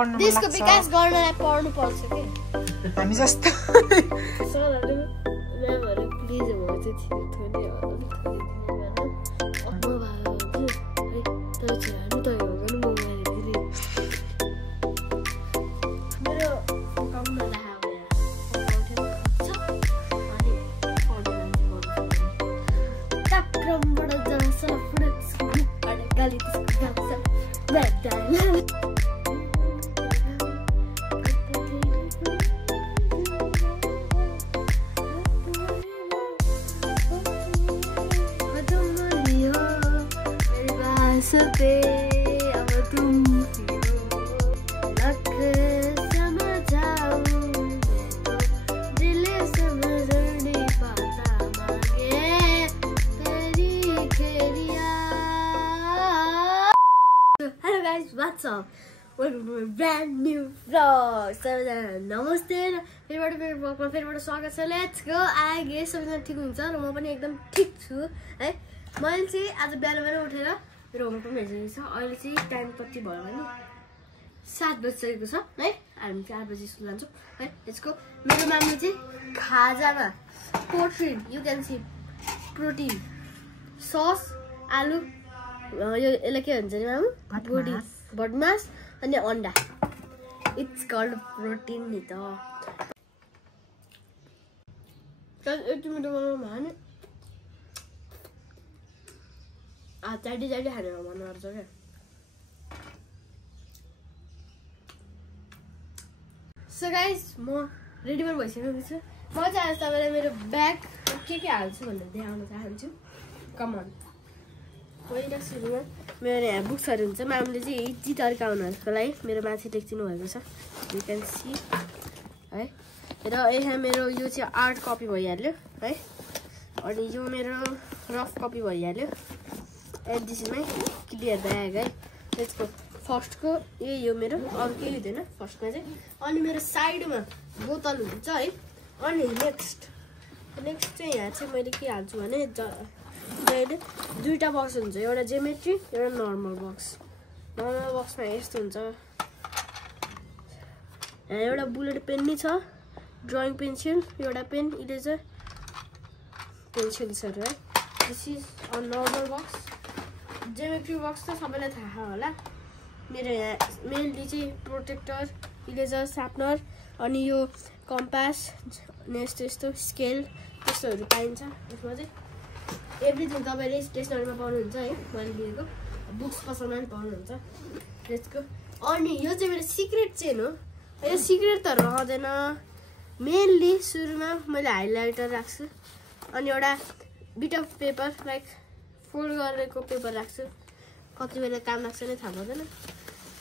पढ्नु मन लाग्छ देशको विकास गर्नलाई पढ्नु पर्छ के हामी जस्तो सरहरु म्यामहरु प्लिज हो चाहिँ थोरै सते अब तुम लख समझाओ दिल समझ नहीं पाता मांगे तेरी Kheria Hello guys, what's up? Welcome to my brand new vlog. सबैजना नमस्ते फेरिबाट मेरो ब्लगमा फेरिबाट स्वागत छ. Let's go. आई गेस सबैजना ठिक हुनुहुन्छ र म पनि एकदम ठिक छु है. मैले चाहिँ आज बिहान उठेर मेरो होमवर्क पनि हेरिरहेको छ. अहिले चाहिँ टाइम कति भयो भने 7 बजिसकेको छ है. हामी चाहिँ 8 बजी स्कुल जान्छौँ है. Let's go. मेरो मामले चाहिँ खाजामा protein, you can see protein sauce आलु यो यसलाई के भन्छ नि मामु बोडी बडमास अनि अन्डा. इट्स कल्ड प्रोटिन नि त. यति मिठो बनाउनु भयो नि चाटी खाने मन गर्छ क्या. सो गाइस म रेडी पनि भइसकेको छु. म चाहिँ आज तपाईँलाई मेरो ब्याग के हाल्छु भनेर देखाउन चाहन्छु. कमन पहिला सुरुमा मेरो यहाँ बुक्सहरू हुन्छ. मामले चाहिँ यति तर्काउनको लागि मेरो माथि लेखिदिनु भएको छ. यु क्यान सी है. र यहाँ मेरो यो चाहिँ आर्ट कपी भइहाल्यो है. अनि यो मेरो रफ कपी भइहाल्यो. And this is my clear bag है. त्यसको फर्स्टको यो मेरो अरू केही हुँदैन फर्स्टमा चाहिँ. अनि मेरो साइडमा बोतल हुन्छ है. अनि नेक्स्ट चाहिँ यहाँ चाहिँ मैले के हाल्छु भने अहिले दुईवटा बक्स हुन्छ. एउटा जेमेट्री एउटा नर्मल बक्स. नर्मल बक्समा यस्तो हुन्छ. यहाँ एउटा बुलेट पेन नि छ, ड्रइङ पेन्सिल, एउटा पेन, इरेजर, पेन्सिल्सहरू है. This is a normal box. Geometry box त सबैलाई थाहा होला. मेरो यहाँ मेनली चाहिँ प्रोटेक्टर, इरेजर, सार्पनर अनि यो कम्पास, नेक्स्ट यस्तो स्केल त्यस्तोहरू पाइन्छ. यसमा चाहिँ एभ्रिथिङ तपाईँले स्टेसनरीमा पाउनुहुन्छ है. मैले लिएको बुक्स पसलमा पनि पाउनुहुन्छ. त्यसको अनि यो चाहिँ मेरो सिक्रेट चेन हो. यो सिक्रेट त रहँदैन. मेनली सुरुमा मैले हाइलाइटर राख्छु अनि एउटा bit of paper like fold गरेको पेपर राख्छु. कति बेला काम लाग्छ नै थाहा पर्दैन.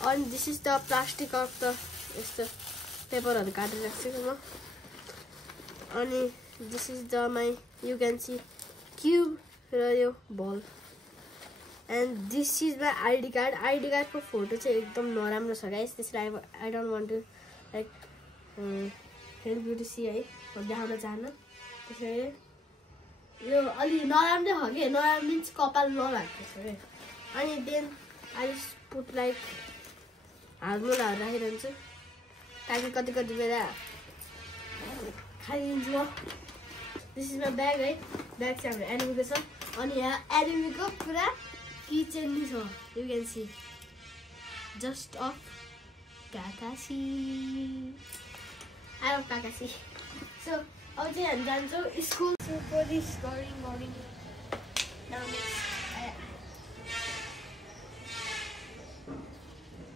अनि this is the plastic of the यस्तो पेपरहरू काटेर राख्छु म. अनि this is the my you can see cube र यो बल. And this is my ID card. ID कार्डको फोटो चाहिँ एकदम नराम्रो छ गाइस. त्यसरी I don't want to like help you to see है. देखाउन चाहन्न. त्यसरी यो अलि नराम्रै हो कि. नराम्रो मिन्स कपाल नलाग्छ अरे. अनि देन आई पुट लाइक हालमुलाहरू राखिरहन्छु ताकि कति बेला खाइदिन्छु म. दिस इज माई ब्याग है. ब्याग चाहिँ हाम्रो एनिमीको छ. अनि यहाँ एनिमीको पुरा किचेन नि छ. You can see just of Kakashi. I love Kakashi. So अब चाहिँ हामी जान्छौँ स्कुल. पुलिस गरी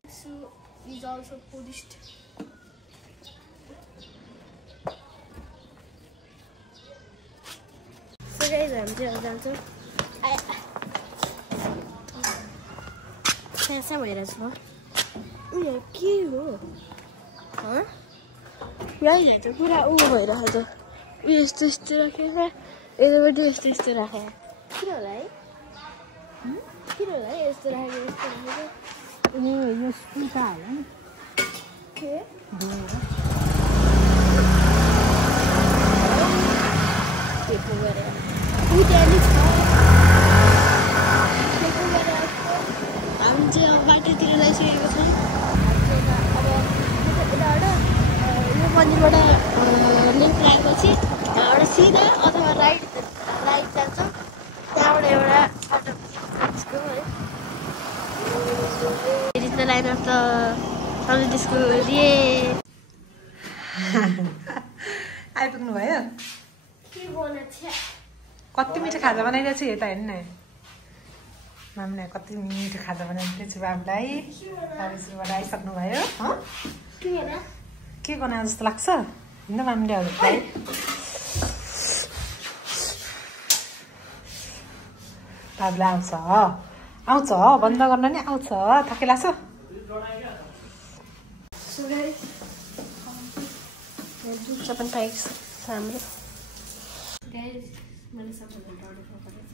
so is also polished. So guys हामी चाहिँ जान्छौँ. सानो भइरहेको छु म. उयो के हो यहाँ चाहिँ पुरा भइरहेको छ. उयो यस्तो राखेर यतापट्टि यस्तो राखेर किन होला है. यस्तो राखेको यो स्कुलका होला नि के हामी चाहिँ बाटोतिर गइसकेको छौँ. अब मन्दिरबाट लिफ्ट राखेपछि एउटा सिधा अथवा राइट जान्छ त्यहाँबाट एउटा अटो है the line of the community school ये आइपुग्नु भयो कति मिठो खाजा बनाइरहेको छु यता हेर्नु न मामले कति मिठो खाजा बनाइदिएको छु बाबुलाई स्कुलबाट आइसक्नु भयो के बनाए जस्तो लाग्छ होइन मामले हजुरलाई बाबुलाई आउँछ बन्द गर्न नि आउँछ थके लाग्छ Japan Pikes family. Guys, मैले सबैलाई order गरेको छ.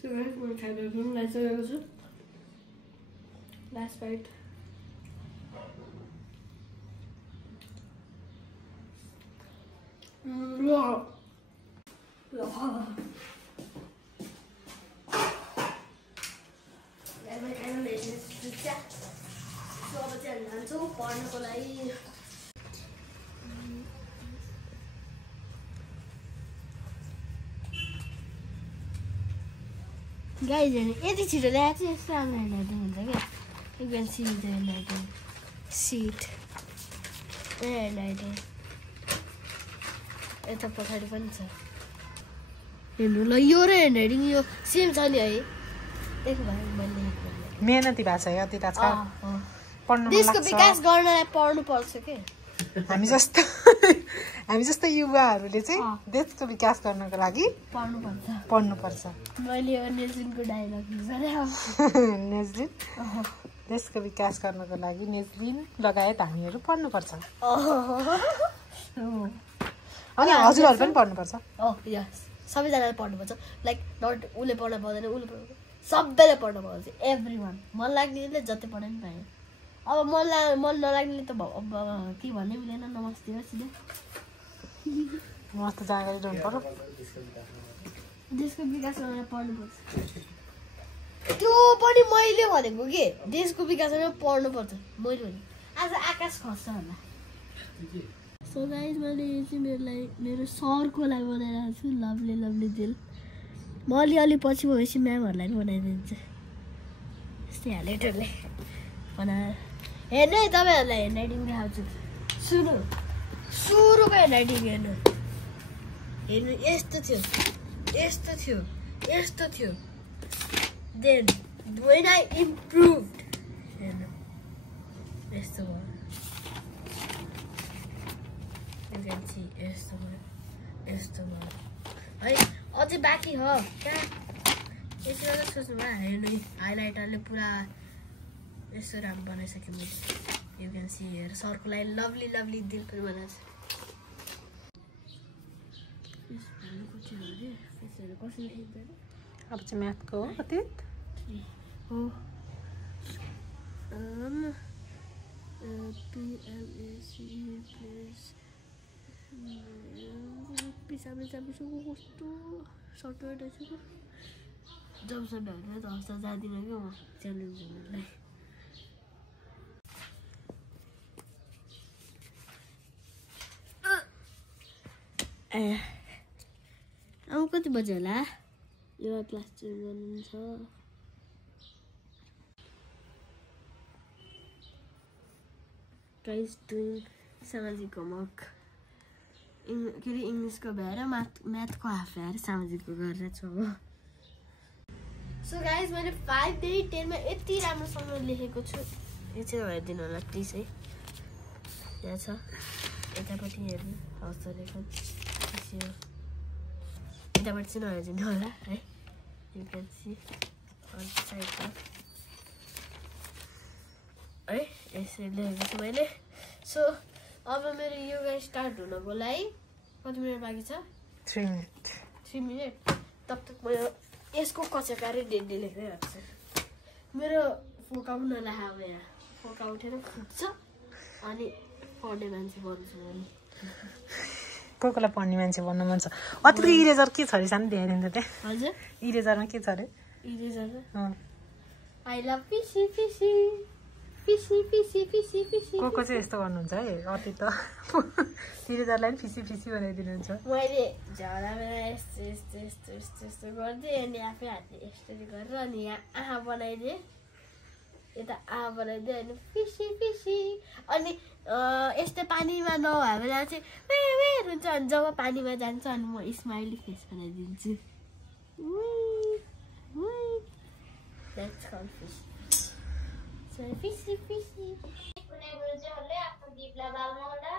So guys, मैले खाइरहेको छु, लाइसकेको छु. Last bite. Wow. मैले खाइरहेको छु. So अब चाहिँ हामी जान्छौँ पढ्नको लागि. Guys, यति छिटो ल्याएर चाहिँ यस्तो राम्रो हेर्नु हुन्छ क्या You can see the lighting seat lighting यता पछाडि पनि छ हेर्नु ल यो र हेर्नु यो सेम छ नि है देखो भाइ मैले मेहनती भएको छ अति त छ पढ्नु देशको विकास गर्नलाई पढ्नु पर्छ के हामी जस्तो युवाहरूले चाहिँ देशको विकास गर्नको लागि पढ्नु पर्छ मैले यो नेजलिनको डायलग नेजलिन देशको विकास गर्नको लागि नेजलिन लगायत हामीहरू पढ्नु पर्छ अनि हजुरहरू पनि पढ्नु पर्छ यस सबैजनाले पढ्नु पर्छ लाइक नट उले पढ्न पाउँदैन उले पढ्नु सबैले पढ्नु पर्छ एभ्रीवन मन लाग्नेले जति पढे पनि पायो अब मन नलाग्नेले त अब के भन्ने मिलेन नमस्ते हो सिधै मस्त जानकारी दिनु पर्यो देशको विकास गर्न पढ्नुपर्छ त्यो पनि मैले भनेको के देशको विकास गर्न पढ्नुपर्छ मैले भने आज आकाश खस्छ होला सो गाइस मैले यो चाहिँ मेरो सरको लागि बनाइरहेको छु लभली लभली दिल म अलि पछि भएपछि म्यामहरूलाई पनि बनाइदिन्छु यस्तै हालेटोले बनाएर हेर्नु है तपाईँहरूलाई हेन्डराइटिङ देखाउँछु सुरुको हेन्डराइटिङ हेर्नु यस्तो थियो देन when I improved हेर्नु यस्तो भयो यस्तो भयो है अझै बाँकी हो क्या यसो सोच्नु भयो हेर्नु हाइलाइटरले पुरा यस्तो राम्रो बनाइसकेँ मैले यु क्यान सी हेयर सरको लागि लभली लभली दिल पनि बनाएको छ अब चाहिँ म्याथको हो कति हो कस्तो सफ्टवेयर रहेछ जबसम्म होइन त हस्ता जाँदिनँ क्या म च्यालेन्जहरूलाई अब कति बज्यो होला यो क्लास चेन्ज गर्नु छ गाइस डुइङ सामाजिक होमवर्क के अरे इङ्ग्लिसको भ्याएर म्याथको हाफ भ्याएर सामाजिकको गरेर छु अब सो गाइस मैले 5 देखि 10 मा यति राम्रोसँग लेखेको छु यो चाहिँ हेरिदिनु होला प्लिज है यहाँ छ यतापट्टि हेर्नु हस्त लेखन यतापट्टि चाहिँ नहेरिदिनु होला है you can see on side है यसरी लेखेको छु मैले सो अब मेरो योगा स्टार्ट हुनको लागि कति मिनट बाँकी छ 3 मिनट तब तक म यसको कचकारे डेली लेख्दै राख्छु मेरो फोका पनि नलाहा अब यहाँ फोका उठेर फुट्छ अनि पढ्ने मान्छे बन्छु अनि कोही पढ्ने मान्छे बन्न मन छ अतिको इरेजर के छ अरे सानो ध्यान त्यहाँ हजुर इरेजरमा के छ अरे इरेजर आई लभ पिसी पिसी फिसी फिसी फिसी फिसी को चाहिँ यस्तो गर्नुहुन्छ है अति त तिरेदारलाई पनि फिसी फिसी बनाइदिनुहुन्छ मैले झगडामा यस्तो यस्तो यस्तो यस्तो यस्तो गरिदिएँ अनि आफै हातले यस्तरी गरेर अनि यहाँ आँखा बनाइदिएँ यता आँखा बनाइदिएँ अनि फिसी फिसी अनि यस्तो पानीमा नभए बेला चाहिँ वे हुन्छ अनि जब पानीमा जान्छ अनि म स्माइली फेस बनाइदिन्छु That's called fish. So fishy fishy. कुनै गुरुजीहरूले आफ्नो दीपलाई बाल्नु होला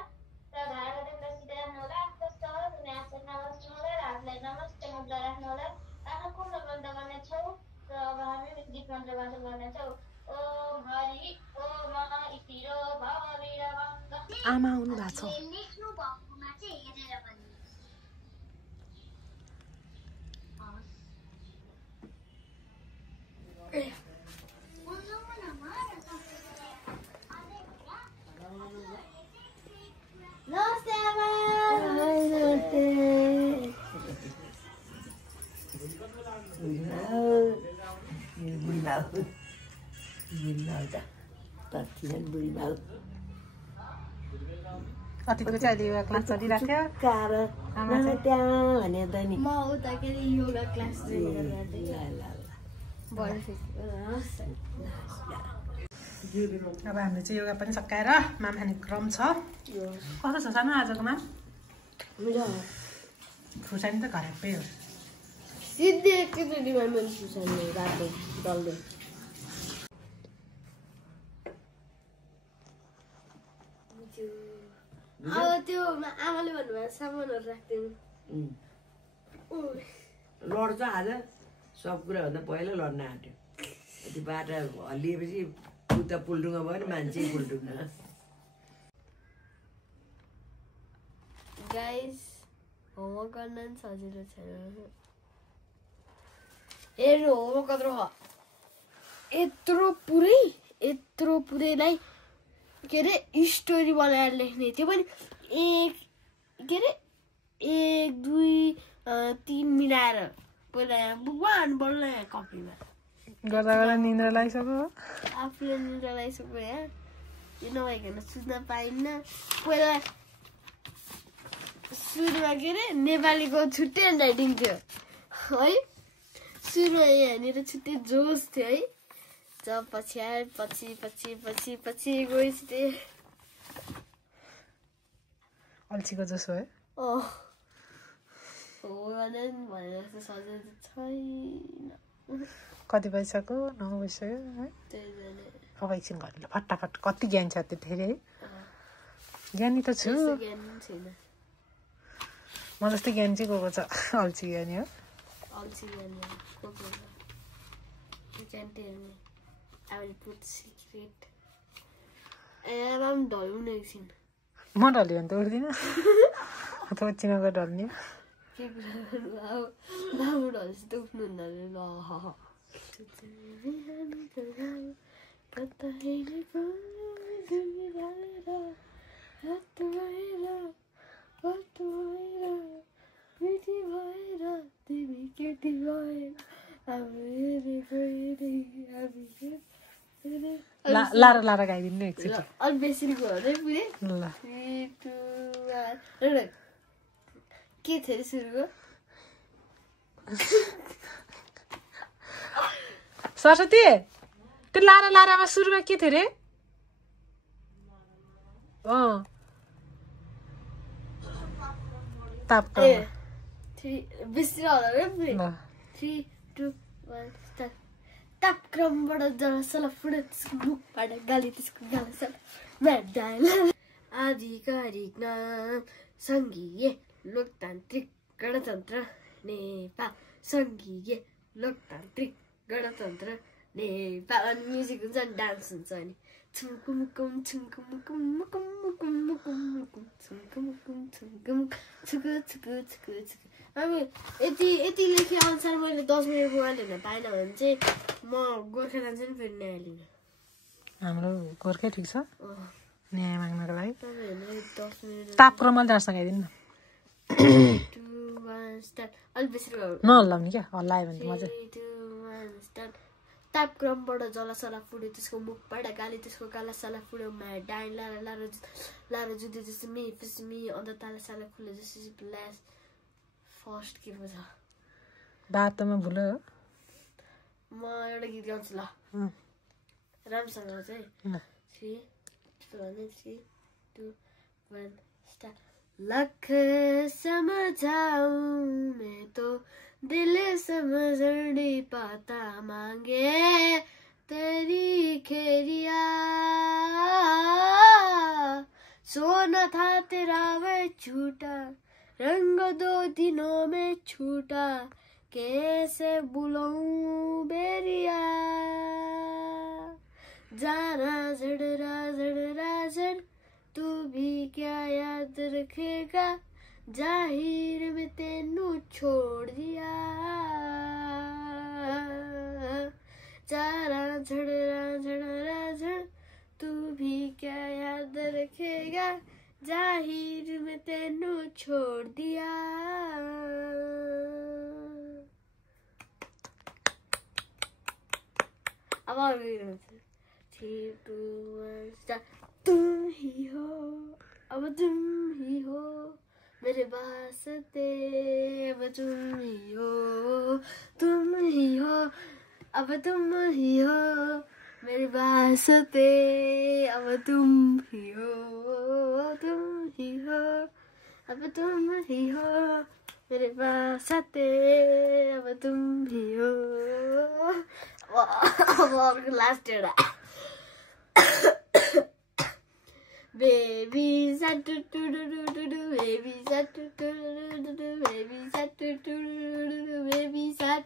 र घाँडा देख्दा सिधा राख्नु होला आफ्नो सर कुनै आसन नमस्ते होला र हातलाई नमस्ते मुद्रा राख्नु होला आफ्नो कुण्ड बन्द गर्नेछौँ र अब हामी गीत मन्त्र वाचन गर्नेछौँ ओम हरि ओम इतिरो भवीरवङ्ग आमा आउनु भएको छ लेख्नु भएकोमा चाहिँ हेरेर भन्नु अतिको चाहिँ अहिले योगा क्लास चलिरहेको थियो आमा चाहिँ म उता के अरे योगा क्लास अब हाम्रो चाहिँ योगा पनि सकाएर माम खाने क्रम छ कस्तो छ सानो आजको माम खुर्सानी त घरकै हो सिधै एकचोटिमा मैले खुर्सानी रातो डल्लो अब त्यो आमाले भन्नुभयो सामानहरू राख्दैन लड्छ आज सब कुराभन्दा पहिला लड्न आँट्यो त्यो बाटा हल्लिएपछि उता पुल्टुङमा भयो नि मान्छे पुल्टुङ गाइस होमवर्क गर्न नि सजिलो छैन हेर्नु होमवर्क कत्रो यत्रो पुरैलाई के अरे स्टोरी बनाएर लेख्ने त्यो पनि के अरे 1 2 3 मिलाएर पहिला बुकमा हान्नुपर्छ कपीमा गर्दा गर्दा निन्द्रा लागिसक्यो आफूले निन्द्रा लागिसक्यो यहाँ यो नभइकन सुत्न पाइन्न पहिला सुरुमा के अरे नेपालीको छुट्टै ह्यान्डराइटिङ थियो है सुरुमा यहाँनिर छुट्टै जोस थियो है जब पछि आयो पछि गएपछि त्यही अल्छीको जोस भयो हो भनेर जस्तो सजिलो छैन कति बजिसक्यो 9 बजिसक्यो है त्यही भएर अब एकछिन घरले फटाफट कति ज्ञान छ त्यतिखेर है ज्ञानी त छु ज्ञान छैन म जस्तै ज्ञान चाहिँ गएको छ अल्छी ज्ञानी हो अल्छी ज्ञान I will put secret. I'm ढल्नु एकछिन म ढल्यो भने त उठ्दिनँ अथवा चिनाको ढल्ने के कुरा बाबु ढल्छ त उठ्नु हुँदैन लारा लारा गाइदिनु एकछिन अलि बेसी गयो है पुरै ल के थियो सुरुको सरस्वती त्यो लारा लारामा सुरुमा के थियो रे तापक्रम 3 2 1 स्टार्ट तापक्रमबाट जलसल मुखबाट गाली त्यसको गालसल आधिकारिक नाम सङ्घीय लोकतान्त्रिक गणतन्त्र नेपाल सङ्घीय लोकतान्त्रिक गणतन्त्र नेपाल अनि म्युजिक हुन्छ अनि डान्स हुन्छ अनि छुमकुमकुम छुमकुमकुम मुकुम मुकुम मुकुम मुकुम छुमकुमकुम छुमकुम छुकु छुकु छुकु छुकु हामी यति लेखे अनुसार मैले 10 मिनट मोबाइल हेर्न पाइनँ भने चाहिँ म गोर्खा जान्छु नि फेरि न्याय लिन हाम्रो गोर्खै ठिक छ न्याय माग्नको लागि 10 मिनट तापक्रममा डान्स गाइदिनु न 2 1 स्टार्ट अलि बेसी नहल्लाउने क्या हल्लायो भने मजा 3 2 1 स्टार्ट तापक्रमबाट जलासला फुट्यो त्यसको मुखबाट गाली त्यसको कालासाला फुट्यो माया डाइन लाएर जुधे जस्तो मे फिस्मी अन्त तालासाला खुल्यो जस्तो लास्ट फर्स्ट के पो छ बाटोमा भुल्यो म एउटा गीत गाउँछु ल राम्रोसँग गाउँछु है 3 2 1 स्टार्ट लख समझाऊं मैं तो दिल समझ नहीं पाता मांगे तेरी खेरिया सोना था तेरा वह छूटा रंग 2 दिनों में छूटा कैसे बुलाऊं बेरिया जाना जड़ तू भी क्या याद रखेगा जाहिर में तेनू छोड़ दिया जाना झड़ तू भी क्या याद रखेगा जाहिर में तेनू छोड़ दिया अब और 3 2 1 स्टार्ट तुम ही हो अब तुम ही हो मेरे वास्ते अब तुम ही हो अब तुम ही हो मेरे वास्ते अब तुम ही हो अब तुम ही हो मेरे वास्ते अब तुम ही हो अब लास्ट एउटा Baby shark do do do do do baby shark do do do do baby shark do do do baby shark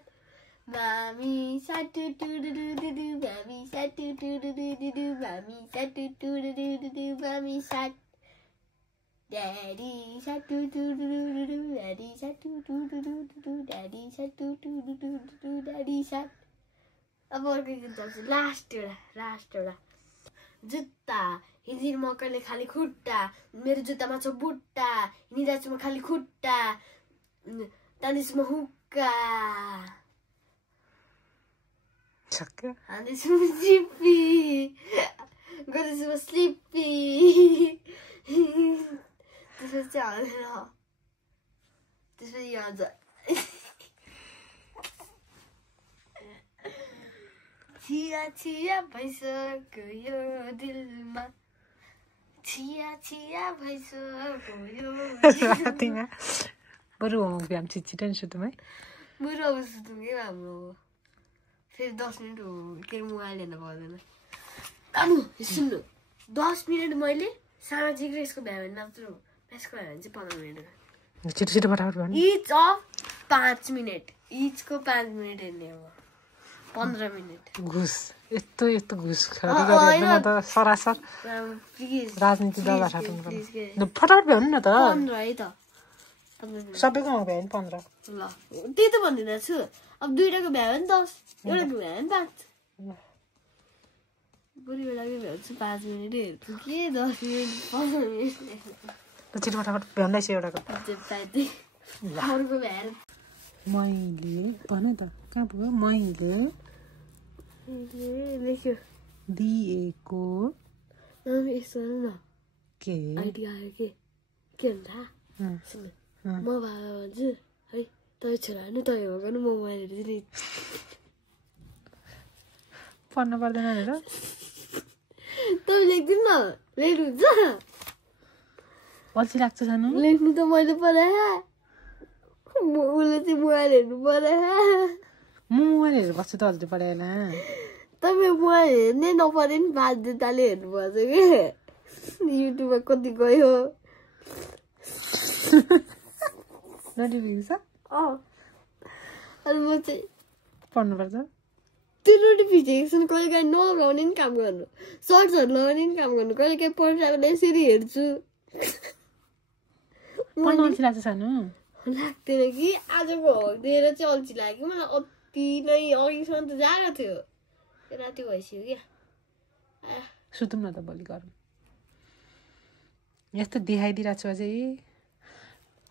mommy shark do do do do do mommy shark do do do do mommy shark do do do do mommy shark daddy shark do do do do daddy shark do do do daddy shark do do do daddy shark अब अर्को गीत गाउँछु last एउटा जुत्ता हिँड्दिन म कहिले खाली खुट्टा मेरो जुत्तामा छ बुट्टा हिँडिरहेछु म खाली खुट्टा तान्दैछु म हुक्का हान्दैछु म जिप्पी गर्दैछु म स्लिप्पी त्यसपछि चाहिँ हाल्दैन त्यसपछि हाल्छ छिया भइसक्यो यो दिलमा छिया भइसक्यो यो रातिमा बरु होमवर्क भ्याम छिटो नि सुतौँ है बरु अब सुतौँ के हाम्रो फेरि 10 मिनट हो के मोबाइल हेर्न पर्दैन कानु सुन्नु 10 मिनट मैले सामाजिक र यसको भ्याम मात्र यसको भ्याम चाहिँ 15 मिनट छिटो फटाफट भन्नु इच अफ 5 मिनट इचको 5 मिनट हेर्ने हो 15 मिनट घुस यस्तो घुस खरिद त सरासर राजनीति दल हटाउनु फटाफट भ्याउनु न त 15 है त 15 सबैकोमा भ्यायो नि 15 ल त्यही त भन्दिन छु अब दुईटाको भ्यायो नि 10 एउटाको भ्यायो नि 5 बुढी बेलाको भ्याउँछु 5 मिनट हेर्छु के 10 मिनट 15 मिनट छिटो फटाफट भ्याउँदैछु एउटाको अर्को भ्याएर मैले भन त कहाँ पुग्यो मैले लेख्यो दिएको यस्तो न के आइडिया आयो के भन्दा म बाबा भन्छु है तँ छोरा नि तँ हो गर्नु म मोबाइल हेर्छु नि पढ्नु पर्दैन भनेर तँ लेख्दिनु न लेख्नुहुन्छ अल्छी लाग्छ सानो लेख्नु त मैले पढाएँ उसले चाहिँ मोबाइल हेर्नु पऱ्यो म मोबाइल हेरेर बस्छु त अल्छी पढाएन तपाईँ मोबाइल हेर्नै नपऱ्यो नि बाध्यताले हेर्नुपर्छ कि युट्युबमा कति गयो नोटिफिकेसन अनि म चाहिँ पढ्नुपर्छ त्यो नोटिफिकेसन कहिले काहीँ नलगाउने नि काम गर्नु सर्चहरू लगाउने नि काम गर्नु कहिले काहीँ पढिरहेको यसरी हेर्छु पढ्न अल्छी लाग्छ सानो लाग्दैन कि आजको दिएर चाहिँ अल्छी लाग्यो मलाई अति नै अघिसम्म त जाएको थियो राति भइसक्यो क्या सुतौँ न त भोलि गरौँ यस्तो देखाइदिइरहेको छु अझै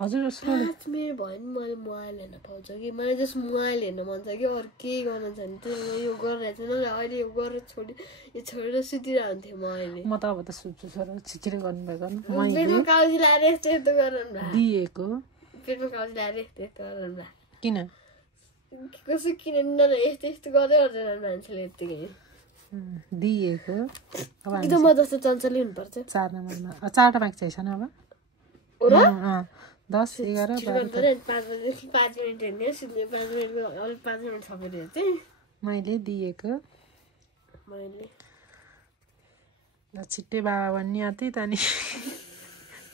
हजुर स्लोली 5 मिनट भयो नि मैले मोबाइल हेर्न पाउँछ कि मलाई जस्ट मोबाइल हेर्न मन छ कि अरू केही गर्न छ नि त्यो यो गरिरहेको छु न अहिले यो गरेर यो छोडेर सुतिरहन्थेँ म अहिले म त अब त सुत्छु सर छिटो गर्नुभएको पेटमा काउजी लाएर यस्तो यस्तो गरौँ न दिएको पेटमा काउजी लाएर यस्तो यस्तो गरौँ न किन कसो किन यस्तो यस्तो गर्दै गर्दैन मान्छेले यत्तिकै दिएको अब एकदम म जस्तो चञ्चलै हुनुपर्छ 4 नम्बरमा 4टा बाँकी छैन अब 10 11 12 5 मिनट हेर्ने सुत्ने 5 मिनटको अलिक 5 मिनट सकेर चाहिँ मैले दिएको मैले छिट्टै बाबा भन्ने आँति त नि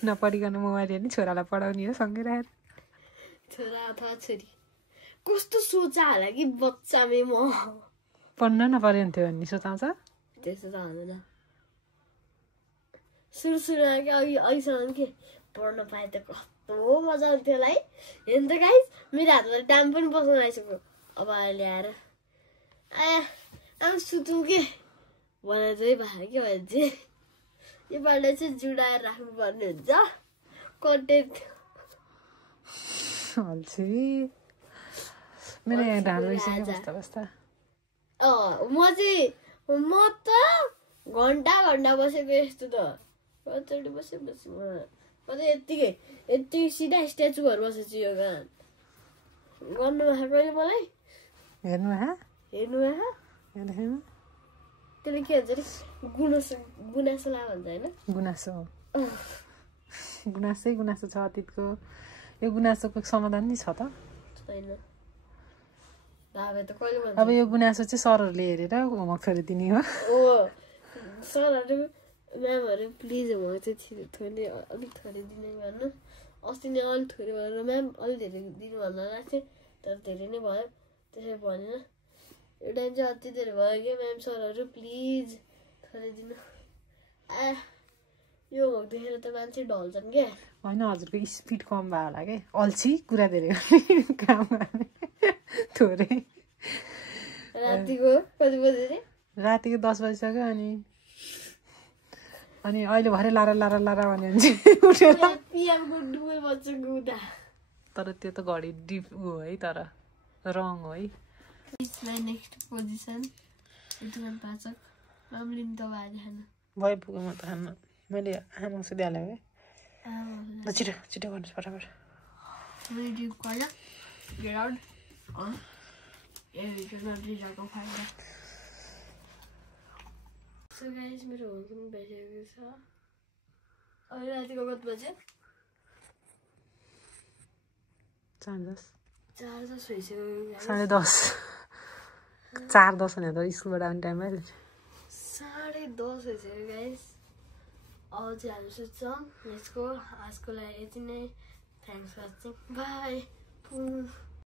नपढिकन मोबाइल हेर्ने छोरालाई पढाउने हो सँगै राखेर छोरा अथवा छोरी कस्तो सोचा होला कि बच्चामै म पढ्न नपऱ्यो हुन्थ्यो भन्ने सोचाउँछ त्यस्तो त हुँदैन सुरुमा कि अहिलेसम्म के पढ्न पाए त कस्तो मजा आउँथ्यो होला है हेर्नु त गाइस मेरो हातमा टाइम पनि बस्न आइसक्यो अब अहिले आएर आम सुतौँ के भनेर चाहिँ भयो कि अहिले चाहिँ योपल्ट चाहिँ जुडाएर राख्नुपर्ने हुन्छ कन्टेन्ट मेरो यहाँ ढाड भइसक्यो बस्दा बस्दा म त घन्टा बसेको यस्तो त कतिचोटि बसेपछि म त यत्तिकै सिधा स्ट्याचुहरू बसेछु यो गान गर्नु भयो कहिले मलाई हेर्नु त्यसले के भन्छ अरे गुनासो ला भन्छ होइन गुनासो छ अतीतको यो गुनासोको समाधान नि छ त छैन कहिले अब यो गुनासो चाहिँ सरहरूले हेरेर होमवर्क छोडिदिने हो सरहरू म्यामहरू प्लिज होमवर्क चाहिँ थोरै अलिक थोरै दिने गर्नु अस्ति नै अलिक थोरै भनेर म्याम अलिक धेरै दिनु भन्दा लाग्थेँ तर धेरै नै भयो त्यसै भनेन यो टाइम चाहिँ अति धेरै भयो कि म्याम सरहरू प्लिज थोरै दिनु यो होमवर्क देखेर त मान्छे ढल्छन् क्या होइन हजुरको स्पिड कम भयो होला क्या अल्छी कुरा धेरै काम गर्ने थोरै रातिको कति बजे रे रातिको 10 बजिसक्यो अनि अहिले भरे लारा भने उठेर तर त्यो त घडी डिप हो है तर रङ हो है नेक्स्ट पोजिसन पाचक मामलिन त भइपुग्यो म त खान्न मैले आमा सुधिहालेँ है छिटो गर्नुहोस् फटाफट सो गाइस मेरो होमवर्क पनि भइसकेको छ अहिले रातिको कति बजे 4:10 भइसक्यो 10:30 4:10 भने त स्कुलबाट आउने टाइम भयो 10:30 भइसक्यो गाइस अब चाहिँ हामी सुत्छौँ लेट्स गो आजको लागि यति नै थ्याङ्क्स फर वाचिङ बाई